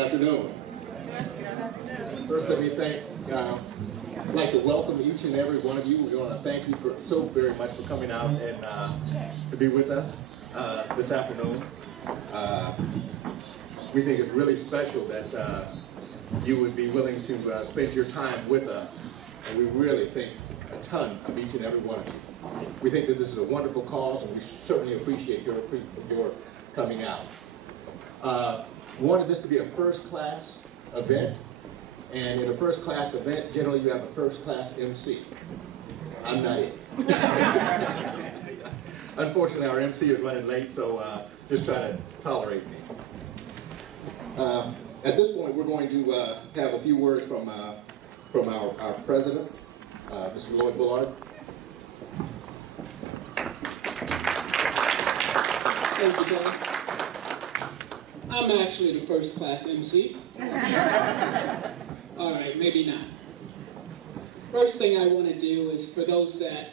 afternoon. First, let me I'd like to welcome each and every one of you. We want to thank you so very much for coming out and to be with us this afternoon. We think it's really special that you would be willing to spend your time with us, and we really think a ton of each and every one of you. We think that this is a wonderful cause, and we certainly appreciate your coming out. We wanted this to be a first-class event, and in a first-class event, generally you have a first-class MC. I'm not it. Unfortunately, our MC is running late, so just try to tolerate me. At this point, we're going to have a few words from our president, Mr. Lloyd Bullard. Thank you, John. I'm actually the first class MC. All right, maybe not. First thing I want to do is, for those that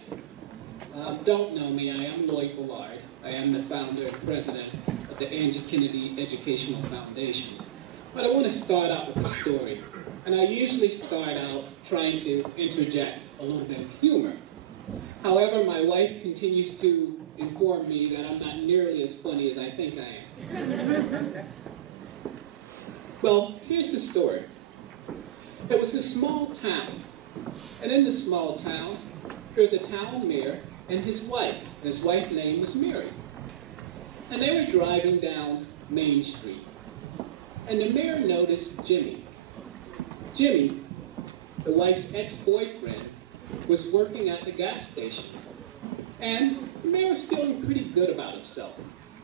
don't know me, I am Lloyd Bullard. I am the founder and president of the Angie Kennedy Educational Foundation. But I want to start out with a story. And I usually start out trying to interject a little bit of humor. However, my wife continues to inform me that I'm not nearly as funny as I think I am. Well, here's the story. There was this small town, and in this small town, there's a town mayor and his wife. And his wife's name was Mary. And they were driving down Main Street, and the mayor noticed Jimmy. Jimmy, the wife's ex-boyfriend, was working at the gas station. And the mayor was feeling pretty good about himself.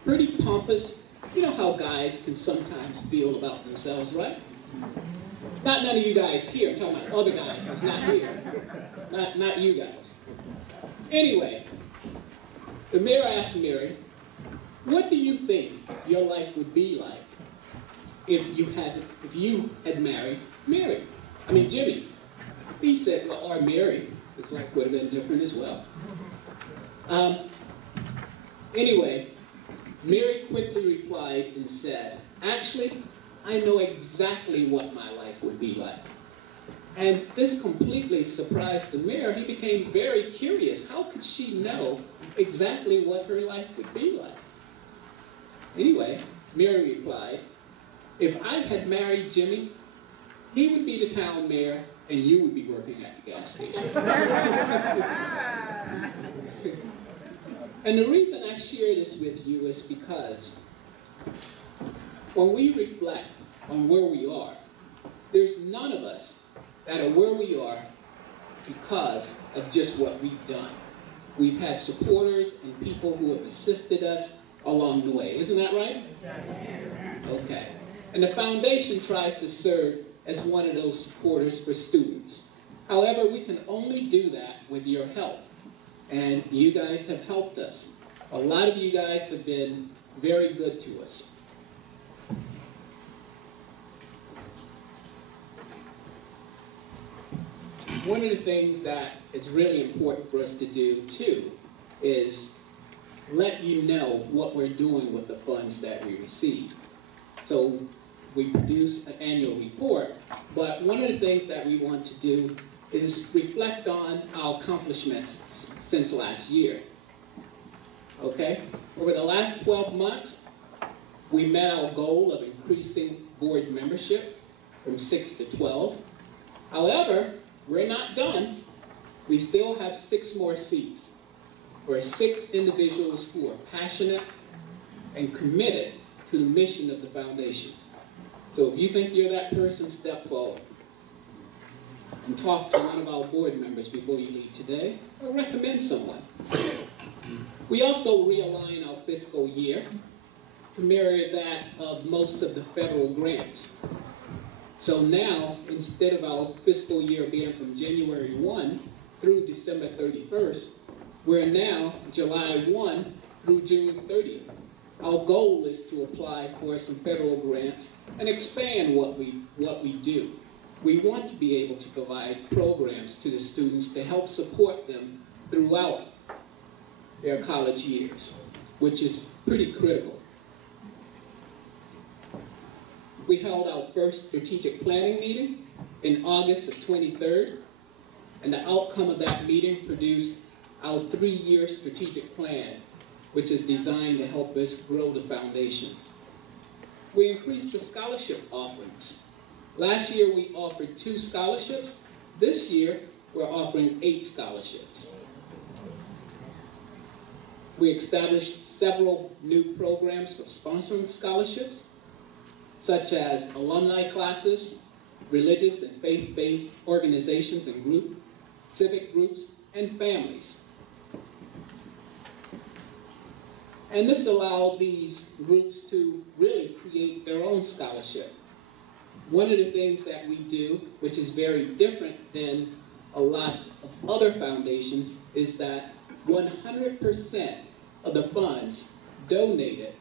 Pretty pompous. You know how guys can sometimes feel about themselves, right? Not none of you guys here. I'm talking about other guys. It's not here. Not you guys. Anyway, the mayor asked Mary, what do you think your life would be like if you had married Jimmy? He said, well, or Mary. His life would have been different as well. Anyway, Mary quickly replied and said, actually, I know exactly what my life would be like. And this completely surprised the mayor. He became very curious. How could she know exactly what her life would be like? Anyway, Mary replied, if I had married Jimmy, he would be the town mayor and you would be working at the gas station. And the reason I share this with you is because when we reflect on where we are, there's none of us that are where we are because of just what we've done. We've had supporters and people who have assisted us along the way. Isn't that right? Okay. And the foundation tries to serve as one of those supporters for students. However, we can only do that with your help. And you guys have helped us. A lot of you guys have been very good to us. One of the things that is really important for us to do, too, is let you know what we're doing with the funds that we receive. So we produce an annual report, but one of the things that we want to do is reflect on our accomplishments since last year. Okay? Over the last 12 months, we met our goal of increasing board membership from 6 to 12. However, we're not done. We still have 6 more seats for 6 individuals who are passionate and committed to the mission of the foundation. So if you think you're that person, step forward and talk to one of our board members before you leave today, or recommend someone. We also realign our fiscal year to mirror that of most of the federal grants. So now, instead of our fiscal year being from January 1 through December 31st, we're now July 1 through June 30th. Our goal is to apply for some federal grants and expand what we do. We want to be able to provide programs to the students to help support them throughout their college years, which is pretty critical. we held our first strategic planning meeting in August of 23rd, and the outcome of that meeting produced our 3-year strategic plan, which is designed to help us grow the foundation. We increased the scholarship offerings. Last year we offered 2 scholarships. This year we're offering 8 scholarships. We established several new programs for sponsoring scholarships, such as alumni classes, religious and faith-based organizations and groups, civic groups, and families. And this allowed these groups to really create their own scholarship. One of the things that we do, which is very different than a lot of other foundations, is that 100% of the funds donated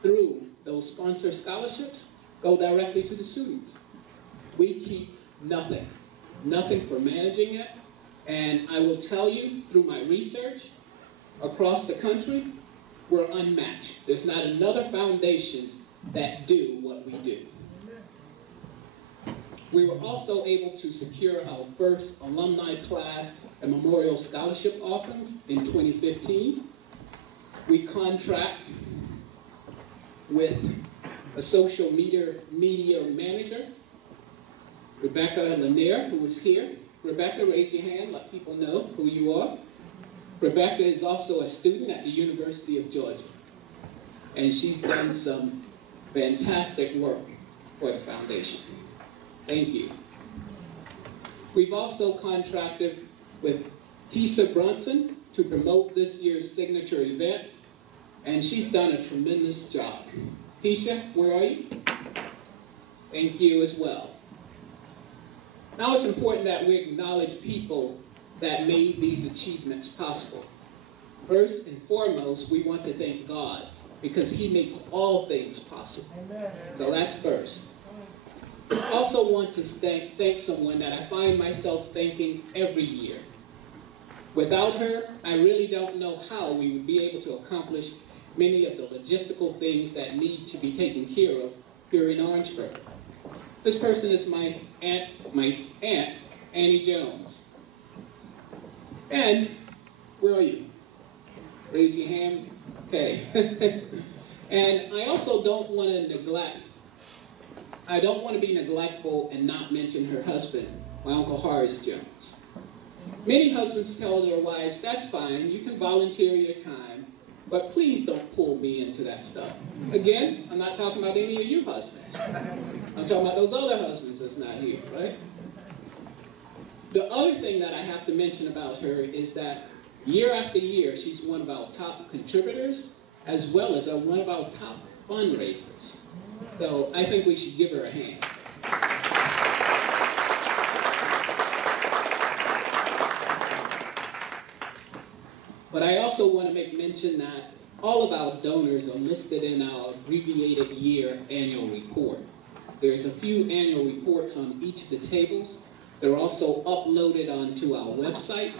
through those sponsor scholarships go directly to the students. We keep nothing for managing it. And I will tell you, through my research across the country, we're unmatched. There's not another foundation that do what we do. We were also able to secure our first alumni class and memorial scholarship offerings in 2015. We contract with a social media manager, Rebecca Lanier, who is here. Rebecca, raise your hand, let people know who you are. Rebecca is also a student at the University of Georgia, and she's done some fantastic work for the foundation. Thank you. We've also contracted with Tisa Brunson to promote this year's signature event, and she's done a tremendous job. Tisha, where are you? Thank you as well. Now it's important that we acknowledge people that made these achievements possible. First and foremost, we want to thank God, because He makes all things possible. Amen. So that's first. I also want to thank someone that I find myself thanking every year. Without her, I really don't know how we would be able to accomplish many of the logistical things that need to be taken care of here in Orangeburg. This person is my aunt, Annie Jones. And where are you? Raise your hand. Okay. And I also don't want to be neglectful and not mention her husband, my Uncle Horace Jones. Many husbands tell their wives, that's fine, you can volunteer your time, but please don't pull me into that stuff. Again, I'm not talking about any of you husbands. I'm talking about those other husbands that's not here, right? The other thing that I have to mention about her is that year after year, she's one of our top contributors, as well as one of our top fundraisers. So I think we should give her a hand. But I also want to make mention that all of our donors are listed in our abbreviated year annual report. There's a few annual reports on each of the tables. They're also uploaded onto our website,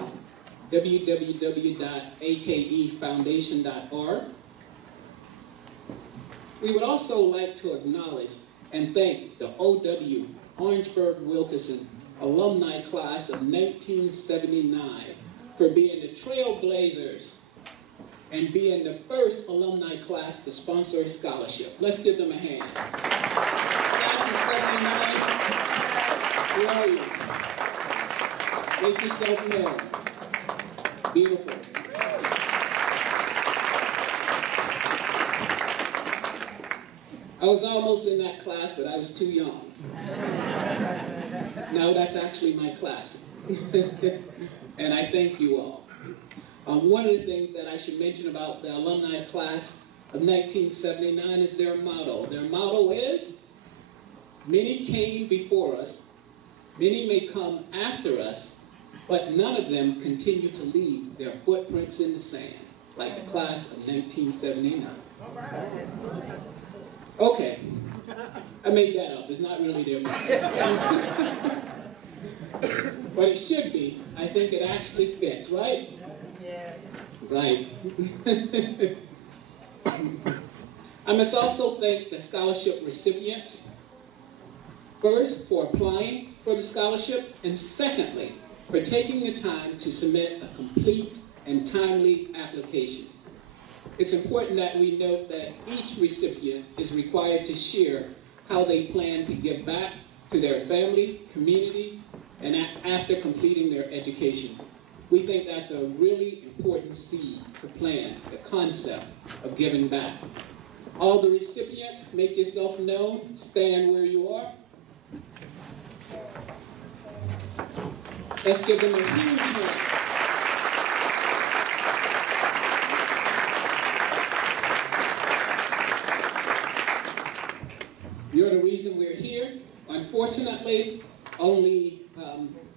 www.akefoundation.org. We would also like to acknowledge and thank the OW Orangeburg-Wilkinson alumni class of 1979 for being the trailblazers and being the first alumni class to sponsor a scholarship. Let's give them a hand. Class of 79, where are you? Make yourself known. Beautiful. I was almost in that class, but I was too young. Now that's actually my class. And I thank you all. One of the things that I should mention about the alumni class of 1979 is their motto. Their motto is, many came before us, many may come after us, but none of them continue to leave their footprints in the sand, like the class of 1979. Okay, I made that up. It's not really their motto. But it should be. I think it actually fits, right? Yeah. Right. I must also thank the scholarship recipients First, for applying for the scholarship, and secondly, for taking the time to submit a complete and timely application. It's important that we note that each recipient is required to share how they plan to give back to their family, community, and after completing their education. We think that's a really important seed to plant, the concept of giving back. All the recipients, make yourself known, stand where you are. Let's give them a huge hand. You're the reason we're here. Unfortunately, only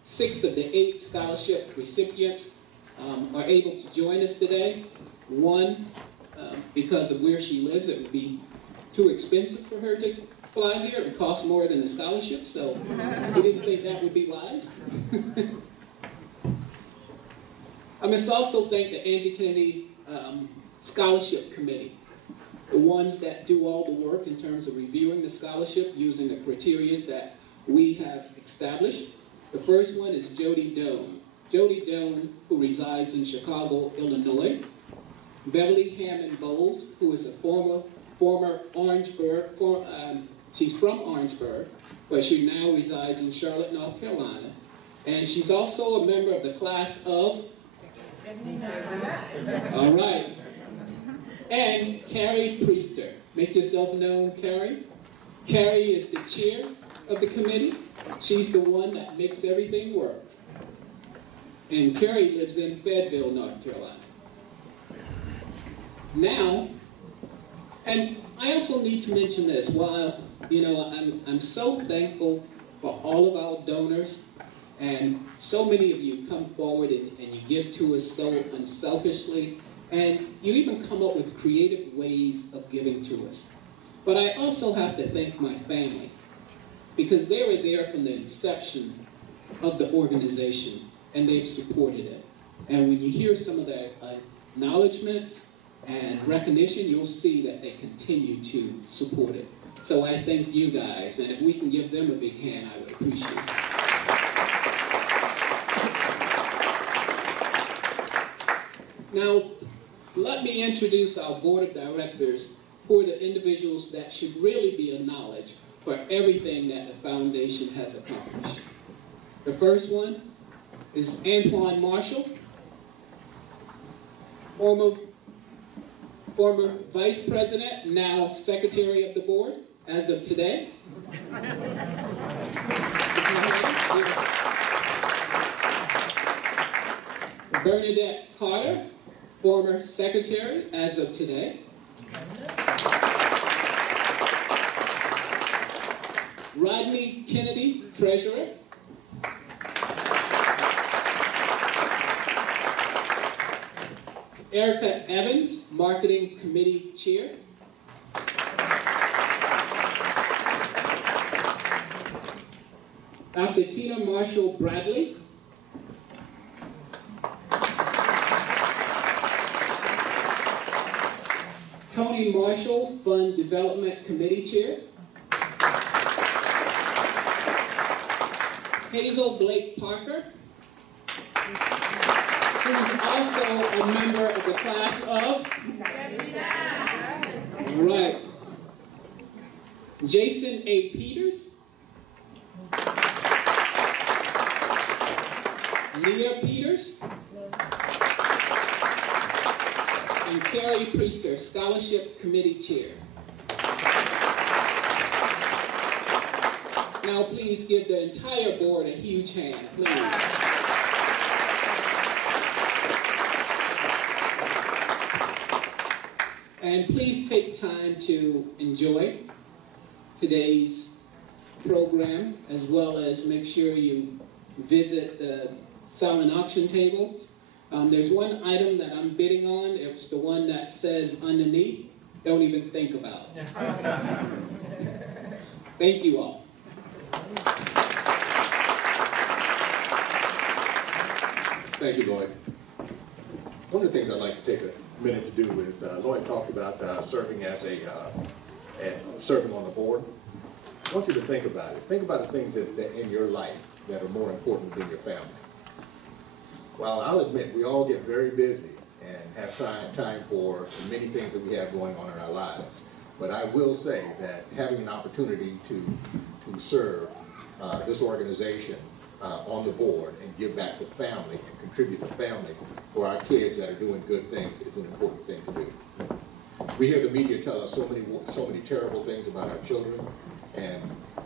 6 of the 8 scholarship recipients are able to join us today. One, because of where she lives, it would be too expensive for her to fly here. It would cost more than the scholarship, so we didn't think that would be wise. I must also thank the Angie Kennedy Scholarship Committee, the ones that do all the work in terms of reviewing the scholarship using the criteria that we have established. The first one is Jody Doan. Jody Doan, who resides in Chicago, Illinois. Beverly Hammond Bowles, who is a former Orangeburg, she's from Orangeburg, but she now resides in Charlotte, North Carolina. And she's also a member of the class of, all right, and Carrie Priester. Make yourself known, Carrie. Carrie is the chair of the committee. She's the one that makes everything work. And Carrie lives in Fayetteville, North Carolina. Now, and I also need to mention this, while, I'm so thankful for all of our donors, and so many of you come forward and you give to us so unselfishly, and you even come up with creative ways of giving to us. But I also have to thank my family, because they were there from the inception of the organization, and they've supported it. And when you hear some of the acknowledgments and recognition, you'll see that they continue to support it. So I thank you guys, and if we can give them a big hand, I would appreciate it. Now, let me introduce our board of directors, who are the individuals that should really be acknowledged for everything that the foundation has accomplished. The first one is Antoine Marshall, former vice president, now secretary of the board as of today. Bernadette Carter, former secretary as of today. Rodney Kennedy, treasurer. Erica Evans, marketing committee chair. Dr. Tina Marshall Bradley. Tony Marshall, Fund Development Committee Chair. Hazel Blake Parker, who's also a member of the class of, right, Jason A. Peters, Leah Peters, and Carrie Priester, Scholarship Committee Chair. Now please give the entire board a huge hand, please. And please take time to enjoy today's program, as well as make sure you visit the silent auction tables. There's one item that I'm bidding on. It's the one that says underneath, don't even think about it. Thank you all. Thank you, Lloyd. One of the things I'd like to take a minute to do with, Lloyd talked about serving as serving on the board. I want you to think about it. Think about the things that in your life that are more important than your family. Well, I'll admit, we all get very busy and have time for many things that we have going on in our lives. But I will say that having an opportunity to serve this organization on the board and give back to family and contribute to family for our kids that are doing good things is an important thing to do. We hear the media tell us so many terrible things about our children, and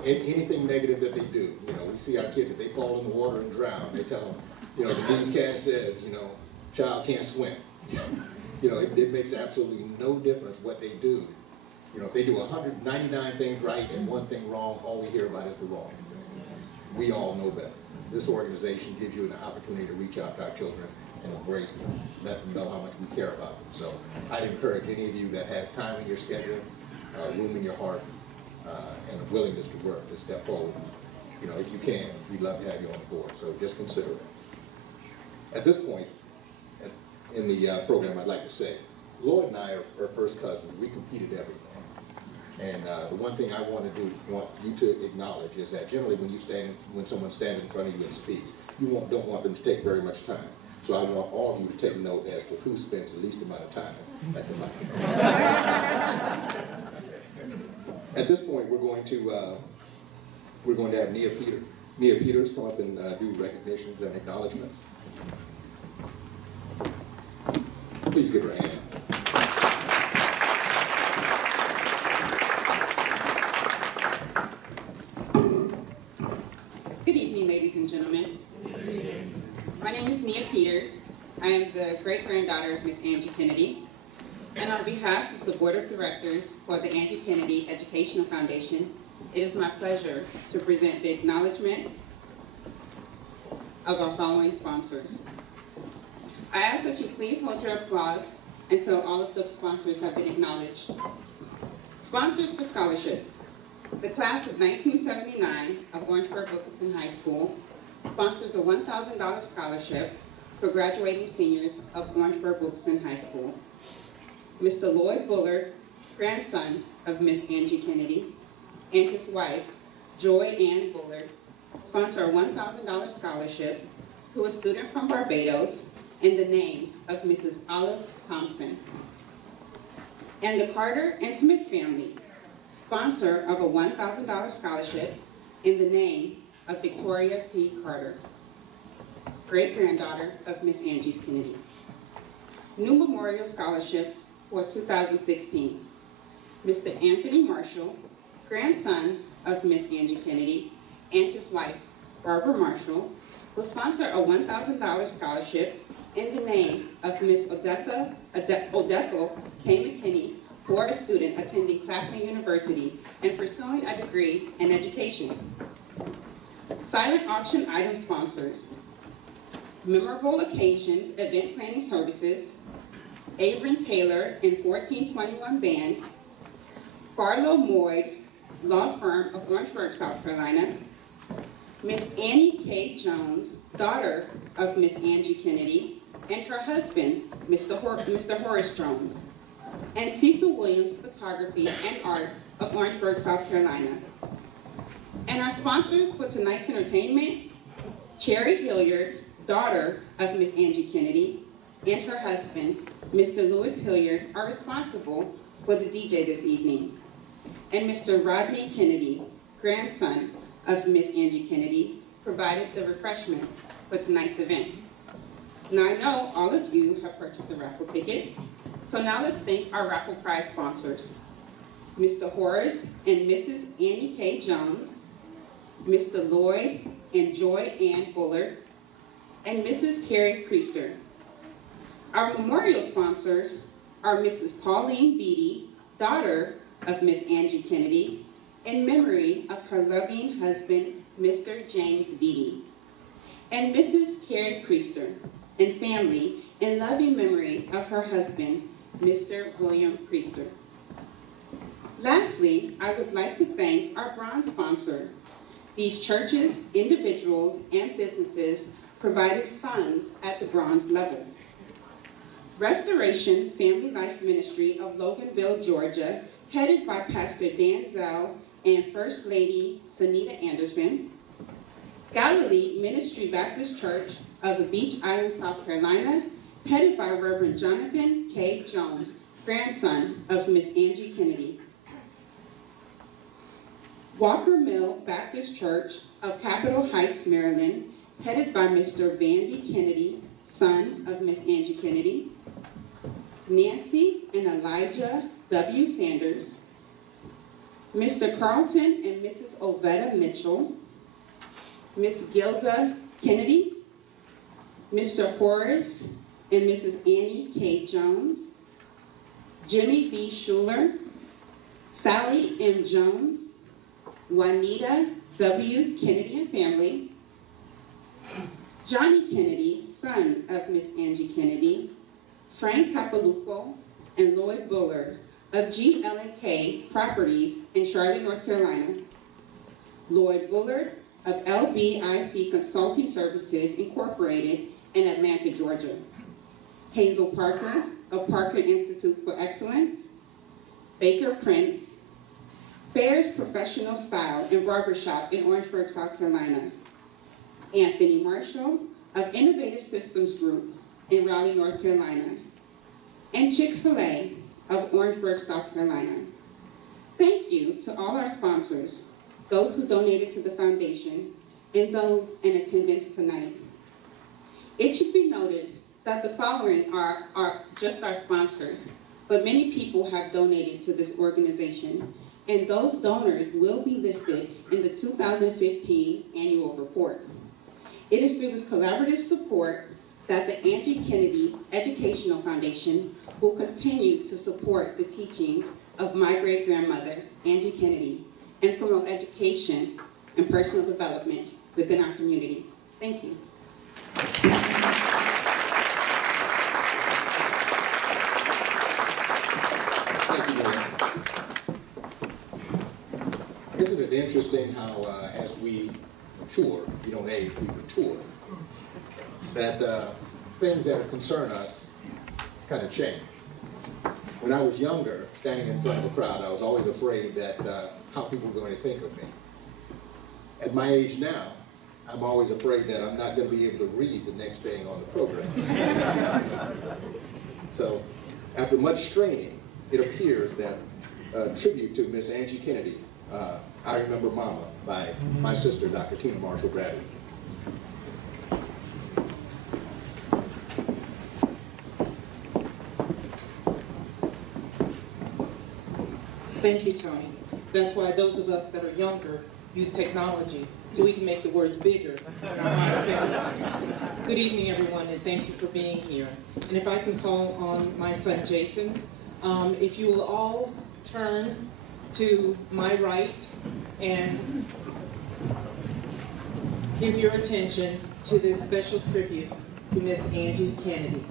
anything negative that they do. You know, we see our kids, if they fall in the water and drown, they tell them, you know, the newscast says, you know, child can't swim. You know, it makes absolutely no difference what they do. You know, if they do 199 things right and one thing wrong, all we hear about is the wrong. We all know better. This organization gives you an opportunity to reach out to our children and embrace them, let them know how much we care about them. So I'd encourage any of you that has time in your schedule, room in your heart, and a willingness to work to step forward. You know, if you can, we'd love to have you on the board, so just consider it. At this point in the program, I'd like to say, Lloyd and I are first cousins. We competed everything. And the one thing I want you to acknowledge is that generally when someone stands in front of you and speaks, you don't want them to take very much time. So I want all of you to take note as to who spends the least amount of time at the microphone. At this point, we're going to have Nia Peters come up and do recognitions and acknowledgments. Please give her a hand. Good evening, ladies and gentlemen. My name is Nia Peters. I am the great-granddaughter of Miss Angie Kennedy. And on behalf of the Board of Directors for the Angie Kennedy Educational Foundation, it is my pleasure to present the acknowledgement of our following sponsors. I ask that you please hold your applause until all of the sponsors have been acknowledged. Sponsors for scholarships. The class of 1979 of Orangeburg Wilkinson High School sponsors a $1,000 scholarship for graduating seniors of Orangeburg Wilkinson High School. Mr. Lloyd Bullard, grandson of Miss Angie Kennedy, and his wife, Joy Ann Bullard, sponsor a $1,000 scholarship to a student from Barbados in the name of Mrs. Olive Thompson. And the Carter and Smith family, sponsor of a $1,000 scholarship in the name of Victoria P. Carter, great-granddaughter of Miss Angie Kennedy. New memorial scholarships for 2016. Mr. Anthony Marshall, grandson of Miss Angie Kennedy, and his wife, Barbara Marshall, will sponsor a $1,000 scholarship in the name of Miss Odethel K. McKinney for a student attending Claflin University and pursuing a degree in education. Silent auction item sponsors. Memorable Occasions Event Planning Services, Avon Taylor and 1421 Band, Farlow Moyd Law Firm of Orangeburg, South Carolina, Miss Annie K. Jones, daughter of Miss Angie Kennedy, and her husband, Mr. Horace Jones, and Cecil Williams Photography and Art of Orangeburg, South Carolina. And our sponsors for tonight's entertainment, Cherry Hilliard, daughter of Miss Angie Kennedy, and her husband, Mr. Louis Hilliard, are responsible for the DJ this evening. And Mr. Rodney Kennedy, grandson of Miss Angie Kennedy, provided the refreshments for tonight's event. Now I know all of you have purchased a raffle ticket, so now let's thank our raffle prize sponsors. Mr. Horace and Mrs. Annie K. Jones, Mr. Lloyd and Joy Ann Bullard, and Mrs. Carrie Priester. Our memorial sponsors are Mrs. Pauline Beatty, daughter of Miss Angie Kennedy, in memory of her loving husband, Mr. James Beatty, and Mrs. Carrie Priester and family in loving memory of her husband, Mr. William Priester. Lastly, I would like to thank our bronze sponsor. These churches, individuals, and businesses provided funds at the bronze level. Restoration Family Life Ministry of Loganville, Georgia, headed by Pastor Dan Zell and First Lady Sunita Anderson. Galilee Ministry Baptist Church of Beach Island, South Carolina, headed by Reverend Jonathan K. Jones, grandson of Miss Angie Kennedy. Walker Mill Baptist Church of Capitol Heights, Maryland, headed by Mr. Vandy Kennedy, son of Miss Angie Kennedy. Nancy and Elijah W. Sanders. Mr. Carlton and Mrs. Ovetta Mitchell. Miss Gilda Kennedy. Mr. Horace and Mrs. Annie K. Jones. Jimmy B. Schuler. Sally M. Jones. Juanita W. Kennedy and family. Johnny Kennedy, son of Miss Angie Kennedy. Frank Capaluco and Lloyd Bullard of G.L.K. Properties in Charlotte, North Carolina. Lloyd Bullard of LBIC Consulting Services Incorporated in Atlanta, Georgia. Hazel Parker of Parker Institute for Excellence. Baker Prince, Bears Professional Style and Barbershop in Orangeburg, South Carolina. Anthony Marshall of Innovative Systems Group in Raleigh, North Carolina. And Chick-fil-A of Orangeburg, South Carolina. Thank you to all our sponsors, those who donated to the foundation, and those in attendance tonight. It should be noted that the following are just our sponsors, but many people have donated to this organization, and those donors will be listed in the 2015 annual report. It is through this collaborative support that the Angie Kennedy Educational Foundation will continue to support the teachings of my great-grandmother, Angie Kennedy, and promote education and personal development within our community. Thank you. Thank you, Maria. Isn't it interesting how as we mature, we don't age, we mature, that things that concern us kind of change. When I was younger, standing in front of a crowd, I was always afraid that how people were going to think of me. At my age now, I'm always afraid that I'm not going to be able to read the next thing on the program. So, after much straining, it appears that a tribute to Miss Angie Kennedy, I Remember Mama, by my sister, Dr. Tina Marshall Bradley. Thank you, Tony. That's why those of us that are younger use technology so we can make the words bigger on our minds bigger. Good evening, everyone, and thank you for being here. And if I can call on my son, Jason, if you will all turn to my right and give your attention to this special tribute to Miss Angie Kennedy.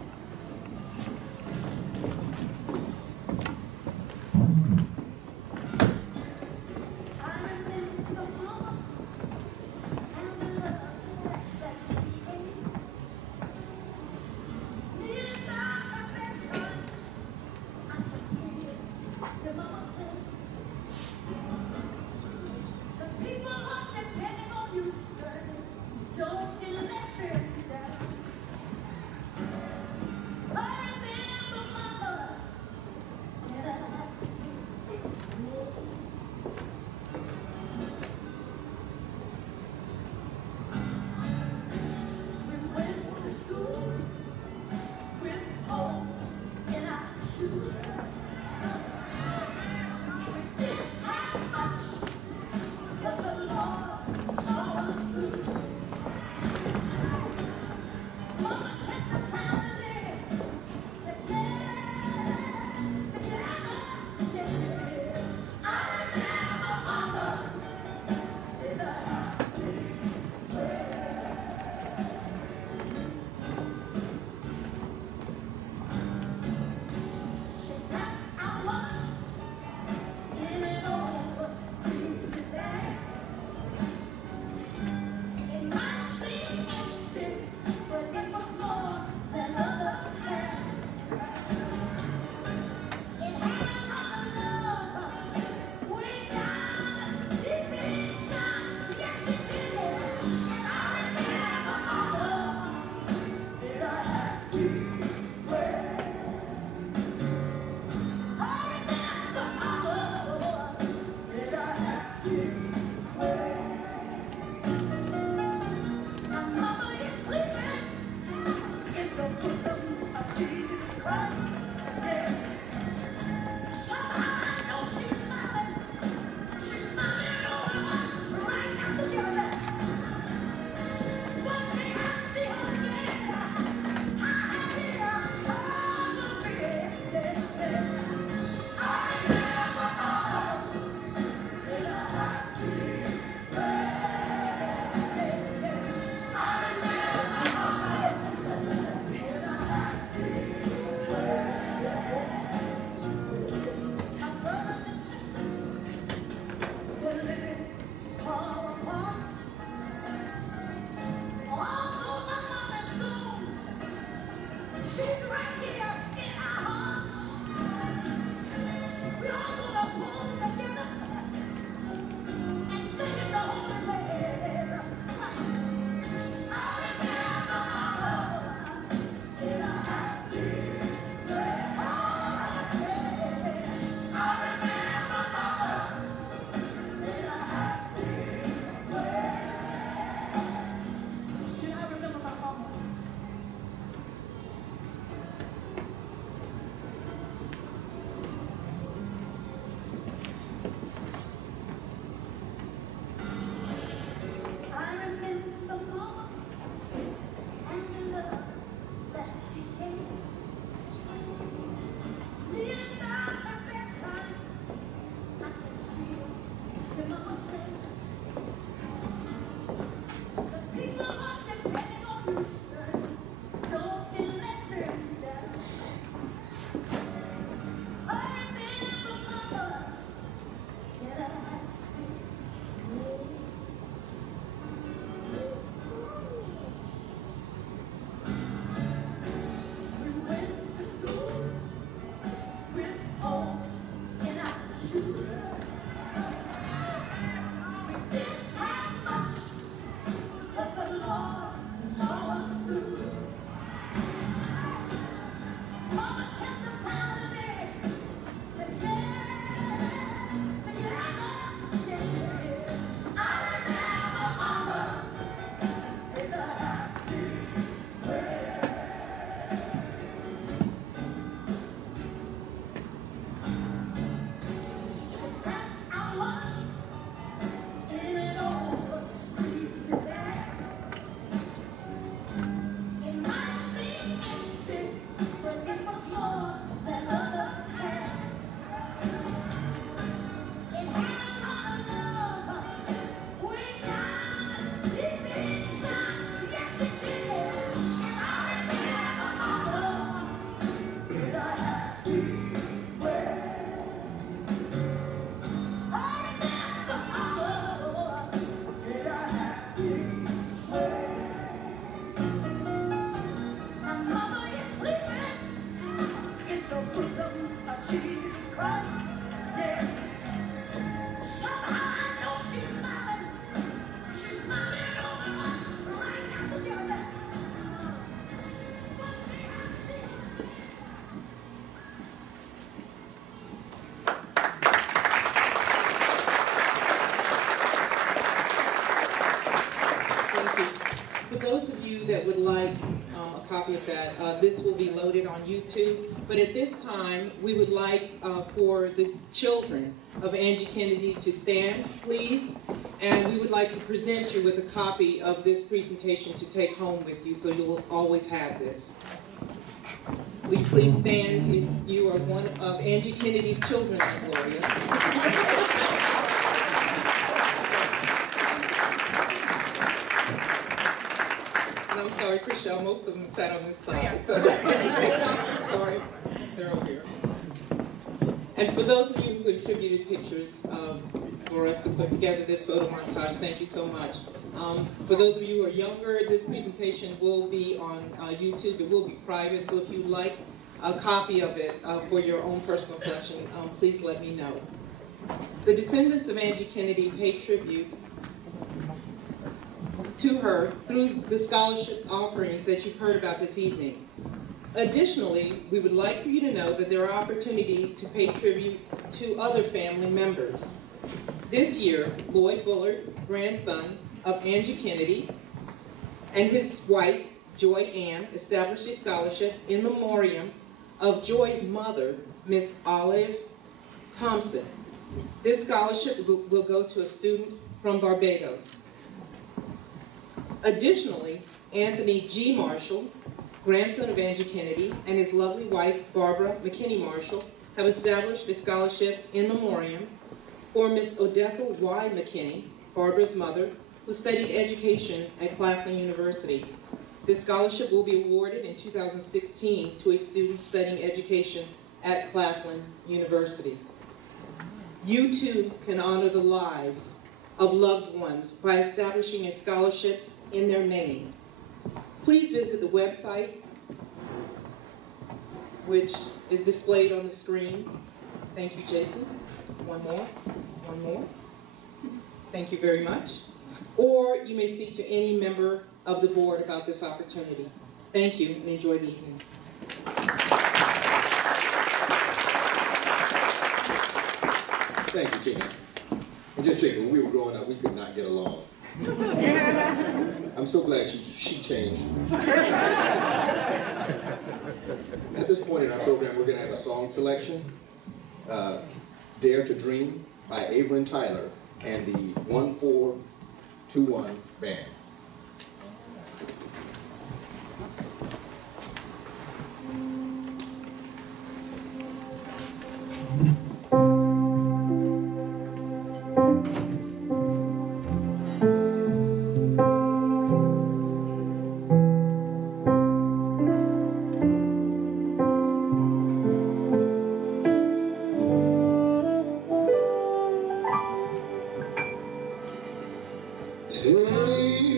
copy of that. This will be loaded on YouTube. But at this time, we would like for the children of Angie Kennedy to stand, please. And we would like to present you with a copy of this presentation to take home with you, so you'll always have this. Will you please stand if you are one of Angie Kennedy's children, Gloria? I'm sorry, Chriselle, most of them sat on this side. So sorry, they're over here. And for those of you who contributed pictures for us to put together this photo montage, thank you so much. For those of you who are younger, this presentation will be on YouTube. It will be private, so if you'd like a copy of it for your own personal collection, please let me know. The descendants of Angie Kennedy pay tribute to her through the scholarship offerings that you've heard about this evening. Additionally, we would like for you to know that there are opportunities to pay tribute to other family members. This year, Lloyd Bullard, grandson of Angie Kennedy, and his wife, Joy Ann, established a scholarship in memoriam of Joy's mother, Miss Olive Thompson. This scholarship will go to a student from Barbados. Additionally, Anthony G. Marshall, grandson of Angie Kennedy, and his lovely wife, Barbara McKinney Marshall, have established a scholarship in memoriam for Miss Odetta Y. McKinney, Barbara's mother, who studied education at Claflin University. This scholarship will be awarded in 2016 to a student studying education at Claflin University. You too can honor the lives of loved ones by establishing a scholarship in their name. Please visit the website, which is displayed on the screen. Thank you, Jason. One more. One more. Thank you very much. Or you may speak to any member of the board about this opportunity. Thank you, and enjoy the evening. Thank you, Tina. And just think, when we were growing up, we could not get along. I'm so glad she changed. At this point in our program, we're going to have a song selection. Dare to Dream by Avery Tyler and the 1421 Band. Take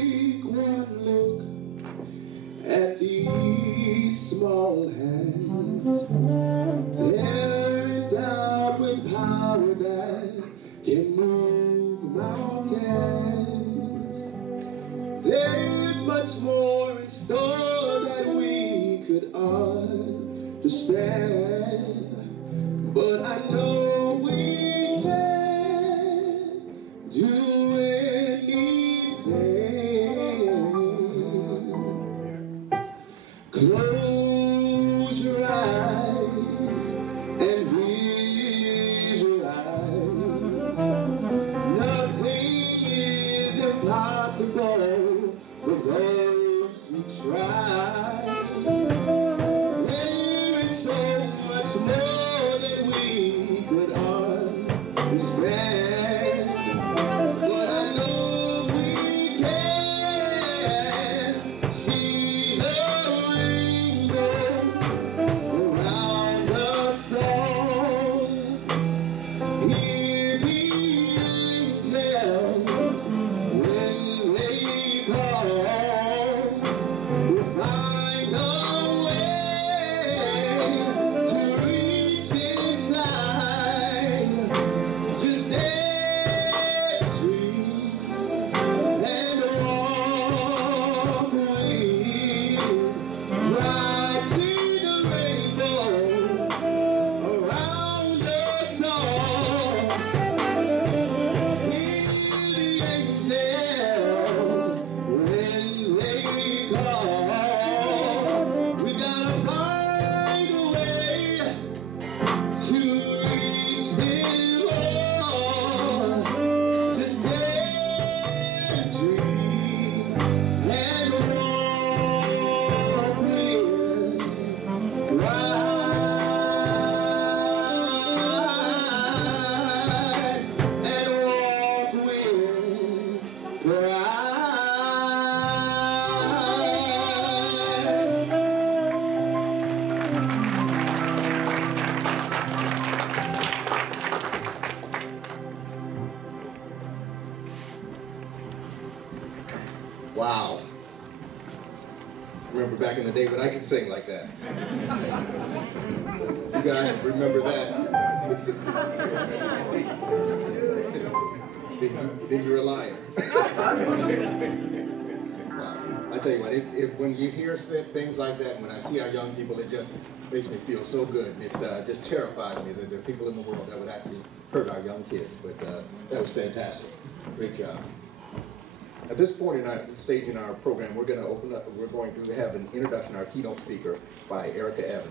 Wow. Remember back in the day when I could sing like that. You guys remember that? Then you're a liar. Wow. I tell you what, when you hear things like that, and when I see our young people, it just makes me feel so good. It just terrifies me that there are people in the world that would actually hurt our young kids. But that was fantastic. Great job. At this point in our stage in our program, we're going to have an introduction, our keynote speaker by Erica Evans.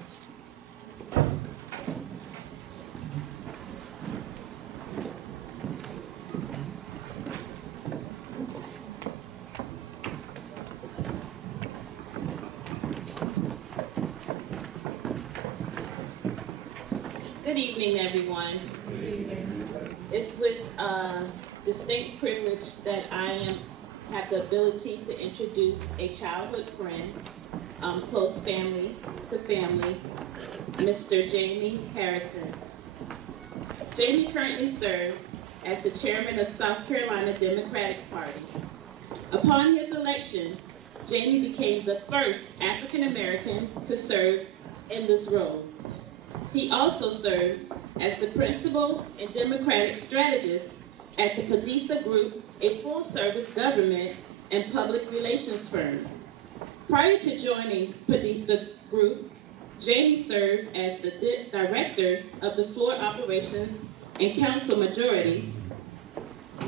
Good evening, everyone. Good evening. It's with distinct privilege that I have the ability to introduce a childhood friend, close family to family, Mr. Jamie Harrison. Jamie currently serves as the chairman of South Carolina Democratic Party. Upon his election, Jamie became the first African American to serve in this role. He also serves as the principal and Democratic strategist at the Podesta Group, a full-service government and public relations firm. Prior to joining Podesta Group, Jamie served as the director of the floor operations and council majority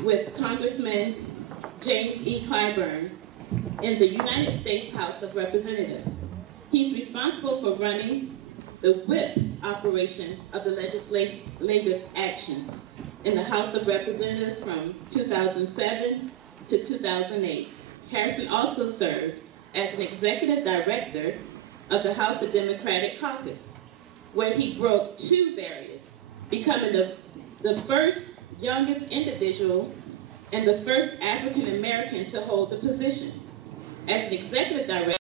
with Congressman James E. Clyburn in the United States House of Representatives. He's responsible for running the whip operation of the legislative actions in the House of Representatives from 2007 to 2008. Harrison also served as an executive director of the House of Democratic Caucus, where he broke 2 barriers, becoming the first youngest individual and the first African American to hold the position. As an executive director,